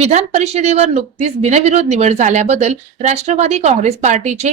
विधान परिषदेवर नुकतीच बिनविरोध निवड झाल्याबद्दल राष्ट्रवादी काँग्रेस पार्टीचे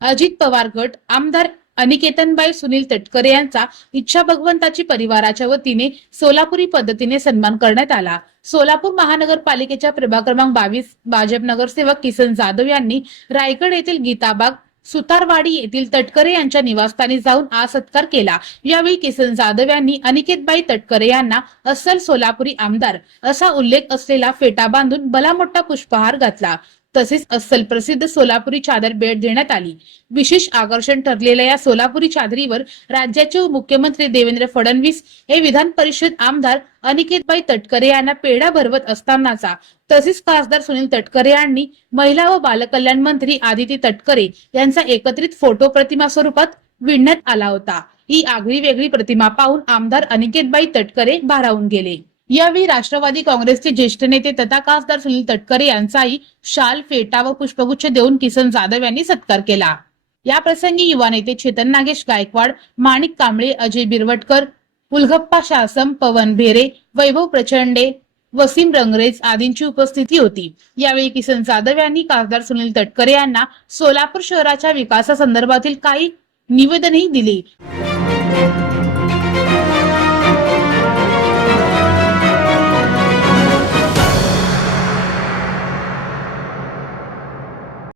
अजित पवार गट आमदार अनिकेतनबाई सुनील तटकरे यांचा इच्छा भगवंताची परिवाराच्या वतीने सोलापुरी पद्धतीने सन्मान करण्यात आला। सोलापूर महानगरपालिकेच्या प्रभाग क्रमांक 22 भाजप नगरसेवक किसन जाधव यांनी रायगड येथील गीताबाग सुतारवाडी येथील तटकरे यांच्या निवासस्थानी जाऊन सत्कार केला। यावेळी किसन जाधव यांनी अनिकेतबाई तटकरे यांना अस्सल सोलापुरी आमदार असा उल्लेख असलेला फेटा बांधून भलामोठा पुष्पहार घातला। तसेच अस्सल प्रसिद्ध सोलापुरी चादर भेट देण्यात आली। विशेष आकर्षण ठरलेल्या या सोलापुरी चादरीवर राज्याचे मुख्यमंत्री देवेंद्र फडणवीस हे विधान परिषद आमदार अनिकेतबाई तटकरे यांना पेढा भरवत असतानाचा, तसेच खासदार सुनील तटकरे यांनी महिला व बालकल्याण मंत्री आदिती तटकरे यांचा एकत्रित फोटो प्रतिमा स्वरूपात विणण्यात आला होता। ही आगळी वेगळी प्रतिमा पाहून आमदार अनिकेतबाई तटकरे भारावून गेले। यावेळी राष्ट्रवादी काँग्रेसचे ज्येष्ठ नेते तथा खासदार सुनील तटकरे यांचाही शाल, फेटा व पुष्पगुच्छ देऊन किसन जाधव यांनी सत्कार केला। या प्रसंगी युवा नेते चेतन नागेश गायकवाड, माणिक कांबळे, अजय बिरवटकर, उलगप्पा शासम, पवन भेरे, वैभव प्रचंडे, वसीम रंगरेज आदींची उपस्थिती होती। यावेळी किसन जाधव यांनी खासदार सुनील तटकरे यांना सोलापूर शहराच्या विकासासंदर्भातील काही निवेदनही दिले।